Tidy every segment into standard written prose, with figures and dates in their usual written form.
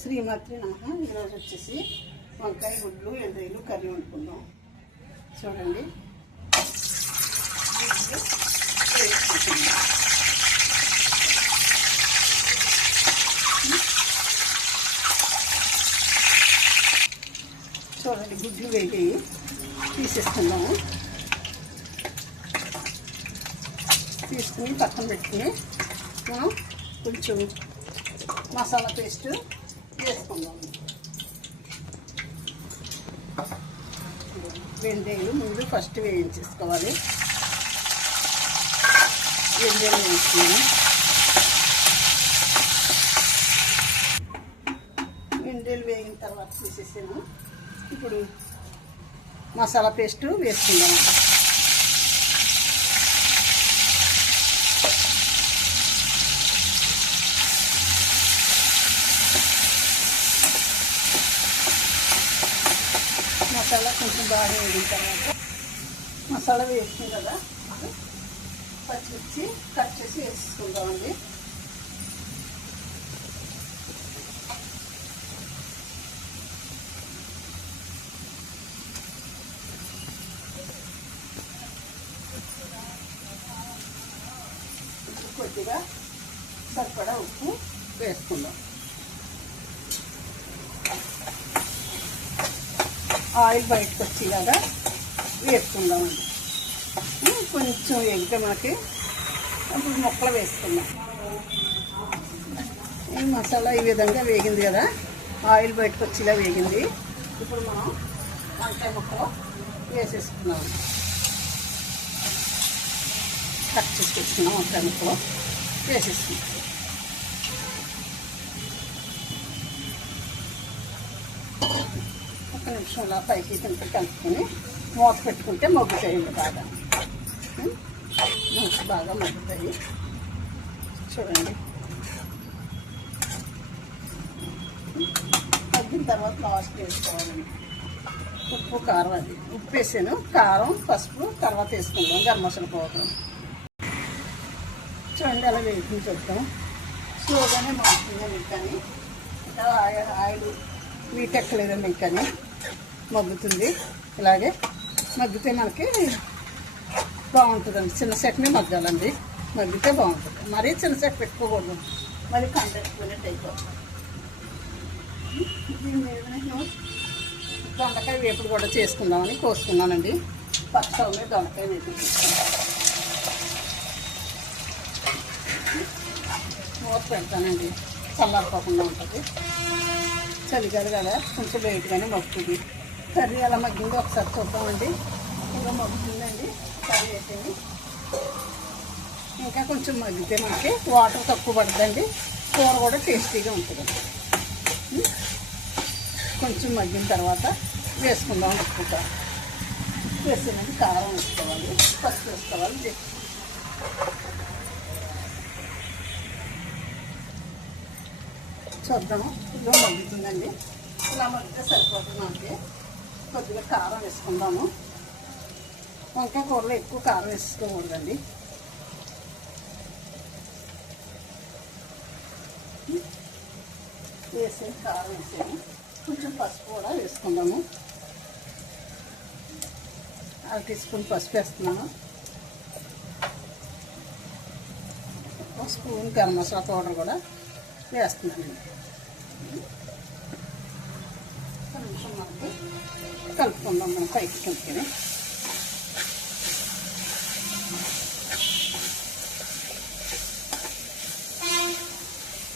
శ్రీమాత్రి నమః. ఈరోజు వచ్చేసి వంకాయ గుడ్లు ఎండ్రాయిలు కర్రీ వండుకుందాం. చూడండి, చూడండి గుడ్లు వేగి తీసేసుకుందాము. తీసుకుని పక్కన పెట్టుకుని మనం కొంచెం మసాలా పేస్ట్ వేసుకుందాము. వెండేలు ముందు ఫస్ట్ వేయించేసుకోవాలి. వెండేలు వేసుకున్నాను. వెండేలు వేగిన తర్వాత తీసేసాను. ఇప్పుడు మసాలా పేస్ట్ వేసుకుందాము. మసాలా కొంచెం బాగా వేగిన తర్వాత మసాలా వేసుకుంది కదా, పచ్చిమిర్చి కట్ చేసి వేసుకుందామండి. కొద్దిగా సరిపడా ఉప్పు వేసుకుందాం. ఆయిల్ బయటకు వచ్చేలాగా వేసుకుందామండి. కొంచెం ఎగితే మనకి అప్పుడు ముక్కలు వేసుకుందాం. ఈ మసాలా ఈ విధంగా వేగింది కదా, ఆయిల్ బయటకు వచ్చేలా వేగింది. ఇప్పుడు మనం వంకాయ ముక్కలు వేసేసుకున్నాం. కట్ చేసి పెట్టుకున్నాం. వంకాయ ముక్కలు వేసేసుకున్నాం. ఒక నిమిషంలో పైకి తింటే కలుపుకొని మూత పెట్టుకుంటే మగ్గుతాయండి. బాగా బాగా మగ్గుతాయి. చూడండి, మగ్గిన తర్వాత లాస్ట్ వేసుకోవాలండి. ఉప్పు కారం, అది ఉప్పు వేసాను, కారం పసుపు తర్వాత వేసుకుందాం. గరం మసాలా పౌడర్. చూడండి, అలా వేసుకుని చూద్దాం. స్లోగానే మగ్గుతుందండి. కానీ ఆయిల్ వీటెక్కలేదండి. కానీ మగ్గుతుంది. ఇలాగే మగ్గితే మనకి బాగుంటుందండి. చిన్న సెట్ని మగ్గాలండి. మగ్గితే బాగుంటుంది. మరీ చిన్న సెట్ పెట్టుకోకూడదు, మరి కండెక్కిపోయినట్టు అయిపోతుంది. దీని మీద నేను దొండకాయ వేపుడు కూడా చేసుకుందామని కోసుకున్నానండి. పచ్చడి దొండకాయ వేపుడు మూత పెడతానండి. చల్లారిపోకుండా ఉంటుంది. చలిగాలి కదా, కొంచెం వెయిట్గానే మగ్గుతుంది. కర్రీ అలా మగ్గింది ఒకసారి చూద్దామండి. ఇంకా మగ్గుతుందండి కర్రీ అయిపోయింది. ఇంకా కొంచెం మగ్గితే మనకి వాటర్ తక్కువ పడుతుందండి. కూర కూడా టేస్టీగా ఉంటుంది. కొంచెం మగ్గిన తర్వాత వేసుకుందాం. ఉప్పు కారం వేసేదండి. కారం వేసుకోవాలి, పసుపు వేసుకోవాలి. చూద్దాము. ఇలా మగ్గుతుందండి. ఇలా మగ్గితే సరిపోతుంది. మనకి కొద్దిగా కారం వేసుకుందాము. వంకాయ కూరలో ఎక్కువ కారం వేసుకోకూడదండి. వేసి కారం వేసాము. కొంచెం పసుపు కూడా వేసుకుందాము. 1 టీ స్పూన్ పసుపు వేస్తున్నాను. 1 స్పూన్ గరం మసాలా పౌడర్ కూడా వేస్తున్నాను. కొంచెం మనకి కలుపుకుందాం. మనం పైకి కలుపుకొని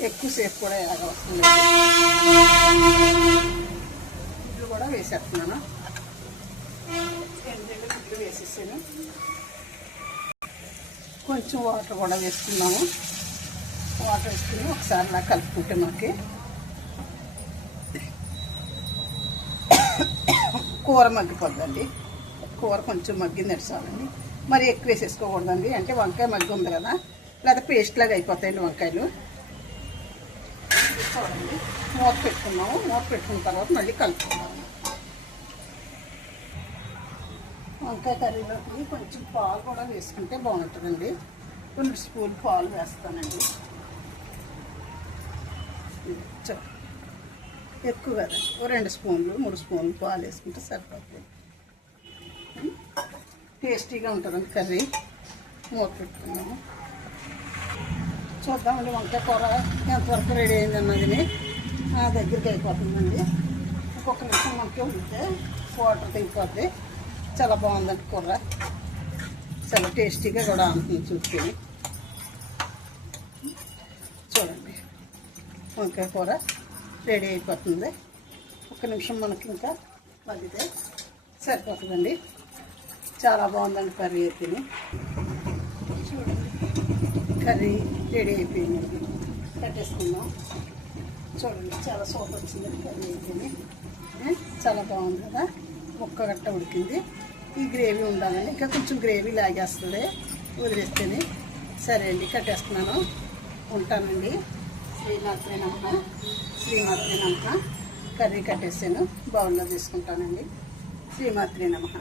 ఎక్కువసేపు కూడా ఎలాగ వస్తుంది. గుడ్లు కూడా వేసేస్తున్నాను. 2 గుడ్లు వేసేసాను. కొంచెం వాటర్ కూడా వేసుకున్నాము. వాటర్ వేసుకుని ఒకసారి ఇలా కలుపుకుంటే మనకి కూర మగ్గిపోద్దండి. కూర కొంచెం మగ్గింది చాలండి. మరి ఎక్కువ వేసేసుకోకూడదండి. అంటే వంకాయ మగ్గి ఉంది కదా, లేదా పేస్ట్ లాగా అయిపోతాయండి వంకాయలు. చూడండి, మూత పెట్టుకున్నాము. మూత పెట్టుకున్న తర్వాత మళ్ళీ కలుపుకున్నాము. వంకాయ కర్రీలోకి కొంచెం పాలు కూడా వేసుకుంటే బాగుంటుందండి. 2 స్పూన్లు పాలు వేస్తానండి. ఎక్కువ కదా, ఓ 2 స్పూన్లు 3 స్పూన్లు పాలు వేసుకుంటే సరిపోతుంది. టేస్టీగా ఉంటుందండి కర్రీ. మూత పెట్టుకున్నాము. చూద్దామండి వంకాయ కూర ఎంతవరకు రెడీ అయిందన్నది దగ్గరికి అయిపోతుందండి. ఇంకొక నిమిషం మనకి ఉంటే వాటర్ దిగిపోద్ది. చాలా బాగుందండి కూర, చాలా టేస్టీగా కూడా ఉంటుంది. చూసుకొని చూడండి వంకాయ కూర రెడీ అయిపోతుంది. ఒక నిమిషం మనకి ఇంకా మగ్గితే సరిపోతుందండి. చాలా బాగుందండి కర్రీ అయితే. చూడండి కర్రీ రెడీ అయిపోయిందండి. కట్టేసుకుందాం. చూడండి చాలా సూపర్ వచ్చిందండి కర్రీ అయితే. చాలా బాగుంది కదా, ముక్క గట్ట ఉడికింది. ఈ గ్రేవీ ఉండాలండి, ఇంకా కొంచెం గ్రేవీ లాగేస్తుంది వదిలేస్తేనే. సరే అండి, కట్టేస్తున్నాను. ఉంటానండి. శ్రీమాత్రే నమః. శ్రీమాత్రే నమః. కర్రీ కట్టేసాను, బౌల్లో తీసుకుంటానండి. శ్రీమాత్రే నమః.